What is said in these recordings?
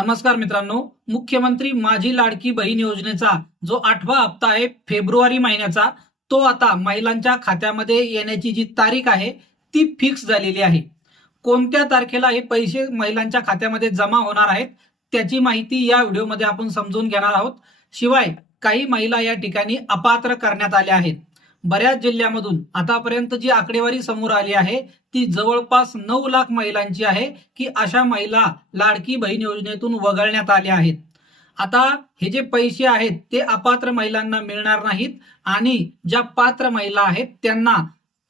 नमस्कार मित्रांनो. मुख्यमंत्री माझी लाडकी बहीण योजनेचा जो आठवा हप्ता आहे फेब्रुवारी महिन्याचा तो आता महिलांच्या खात्यामध्ये येण्याची जी तारीख आहे ती फिक्स झालेली आहे. कोणत्या तारखेला हे पैसे महिलांच्या खात्यामध्ये जमा होणार आहेत त्याची माहिती या व्हिडिओमध्ये आपण समजून घेणार आहोत. शिवाय काही महिला या ठिकाणी अपात्र करण्यात आल्या आहेत. बऱ्याच जिल्ह्यामधून आतापर्यंत जी आकडेवारी समोर आली आहे ती जवळपास नऊ लाख महिलांची आहे की अशा महिला लाडकी बहीण योजनेतून वगळण्यात आल्या आहेत. आता हे जे पैसे आहेत ते अपात्र महिलांना मिळणार नाहीत आणि ज्या पात्र महिला आहेत त्यांना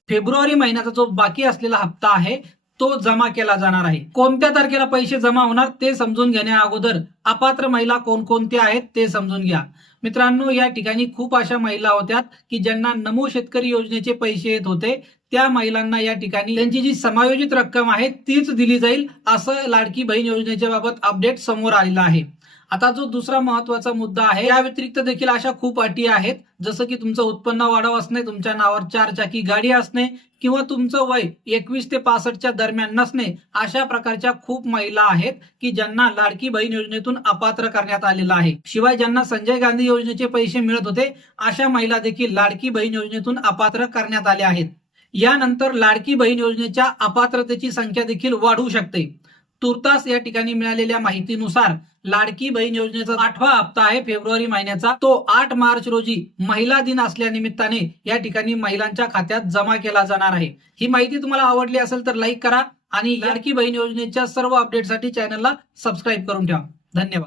फेब्रुवारी महिन्याचा जो बाकी असलेला हप्ता आहे तो जमा केला जाणार आहे. कोणत्या तारखेला पैसे जमा होणार ते समजून घेण्या अगोदर अपात्र महिला कोणकोणत्या आहेत ते समजून घ्या. मित्रांनो या ठिकाणी खूप अशा महिला होत्या की ज्यांना नमो शेतकरी योजनेचे पैसे येत होते त्या महिलांना या ठिकाणी त्यांची जी समायोजित रक्कम आहे तीच दिली जाईल असं लाडकी बहीण योजनेच्या बाबत अपडेट समोर आलेलं आहे. आता जो दुसरा महत्त्वाचा मुद्दा आहे या व्यतिरिक्त देखील अशा खूप अटी आहेत जसं की तुमचं उत्पन्न वाढव असणे तुमच्या नावावर चार चाकी गाडी असणे किंवा तुमचं वय एकवीस ते पासष्टच्या दरम्यान नसणे अशा प्रकारच्या खूप महिला आहेत की ज्यांना लाडकी बहीण योजनेतून अपात्र करण्यात आलेला आहे. शिवाय ज्यांना संजय गांधी योजनेचे पैसे मिळत होते अशा महिला देखील लाडकी बहीण योजनेतून अपात्र करण्यात आल्या आहेत. यानंतर लाडकी बहीण योजनेच्या अपात्रतेची संख्या देखील वाढू शकते. तुर्तास या ठिकाणी मिळालेल्या माहितीनुसार लाडकी बहीण योजनेचा आठवा हप्ता आहे फेब्रुवारी महिन्याचा. तो आठ मार्च रोजी महिला दिन असल्यानिमित्ताने या ठिकाणी महिलांच्या खात्यात जमा केला जाणार आहे. ही माहिती तुम्हाला आवडली असेल तर लाईक करा आणि लाडकी बहीण योजनेच्या सर्व अपडेटसाठी चॅनलला सबस्क्राईब करून ठेवा. धन्यवाद